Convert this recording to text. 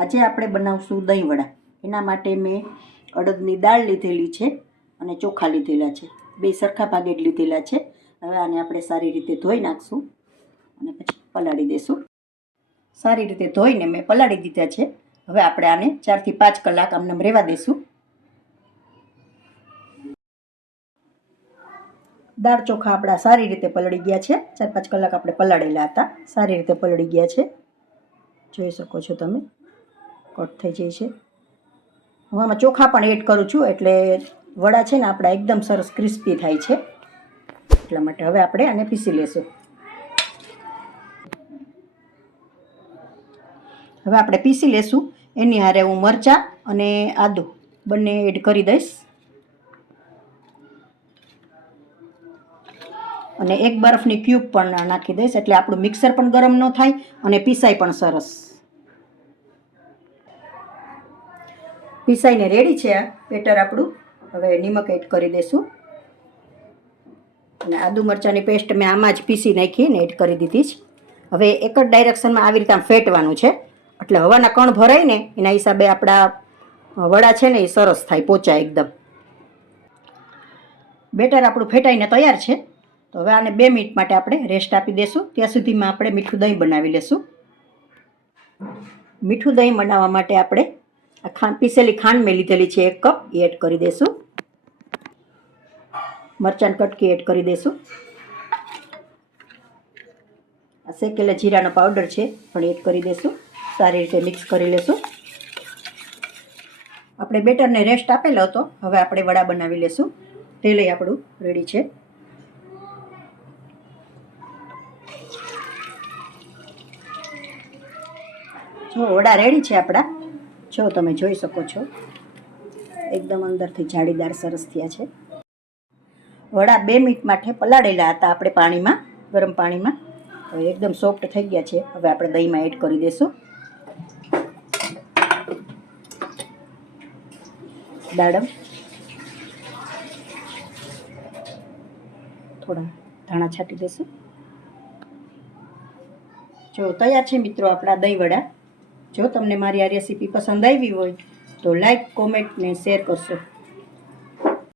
આજે આપણે બનાવશું દહીં વડા. એના માટે મેં અડદની દાળ લીધેલી છે અને ચોખા લીધેલા છે, બે સરખા ભાગે જ લીધેલા છે. હવે આને આપણે સારી રીતે ધોઈ નાખશું અને પછી પલાળી દઈશું. સારી રીતે ધોઈને મેં પલાળી દીધા છે. હવે આપણે આને 4 થી 5 કલાક આમને રહેવા દઈશું. દાળ ચોખા આપણા સારી રીતે પલળી ગયા છે. 4-5 કલાક આપણે પલાળેલા હતા, સારી રીતે પલળી ગયા છે. જોઈ શકો છો તમે, કટ થઈ જાય છે. હું આમાં ચોખા પણ એડ કરું છું એટલે વડા છે ને આપણા એકદમ સરસ ક્રિસ્પી થાય છે. એટલા માટે હવે આપણે આને પીસી લેશું. હવે આપણે પીસી લેશું. એની હારે હું મરચાં અને આદું બંને એડ કરી દઈશ અને એક બરફની ક્યુબ પણ નાખી દઈશ એટલે આપણું મિક્સર પણ ગરમ ન થાય અને પીસાય પણ સરસ. પીસાઈને રેડી છે આ બેટર આપણું. હવે નિમક એડ કરી દઈશું અને આદુ મરચાંની પેસ્ટ મેં આમાં જ પીસી નાખી ને એડ કરી દીધી છે. હવે એક જ ડાયરેક્શનમાં આવી રીતે આમ ફેટવાનું છે એટલે હવાના કણ ભરાય ને એના હિસાબે આપણા વડા છે ને એ સરસ થાય, પોચા એકદમ. બેટર આપણું ફેટાઈને તૈયાર છે. તો હવે આને 2 મિનિટ માટે આપણે રેસ્ટ આપી દઈશું. ત્યાં સુધીમાં આપણે મીઠું દહીં બનાવી લઈશું. મીઠું દહીં બનાવવા માટે આપણે આ પીસેલી ખાંડ મેં લીધેલી છે 1 કપ, એ એડ કરી દઈશું. મરચાં કટકી એડ કરી દઈશું. આ શેકેલા જીરાનો પાવડર છે પણ એડ કરી દઈશું. સારી રીતે મિક્સ કરી લઈશું. આપણે બેટરને રેસ્ટ આપેલો હતો. હવે આપણે વડા બનાવી લઈશું. તેલ આપણું રેડી છે. જો વડા રેડી છે આપણા. જો તમે જોઈ શકો છો એકદમ અંદરથી જાળીદાર સરસ થયા છે. વડા 2 મિનિટ માટે પલાળેલા હતા આપણે પાણીમાં, ગરમ પાણીમાં. હવે એકદમ સોફ્ટ થઈ ગયા છે. હવે આપણે દહીંમાં એડ કરી દઈશું. દાડમ, થોડા ધાણા છાંટી દઈશું. જો તૈયાર છે મિત્રો આપણા દહીં વડા. જો તમને મારી આ રેસીપી પસંદ આવી હોય તો લાઈક, કોમેન્ટ ને શેર કરશો.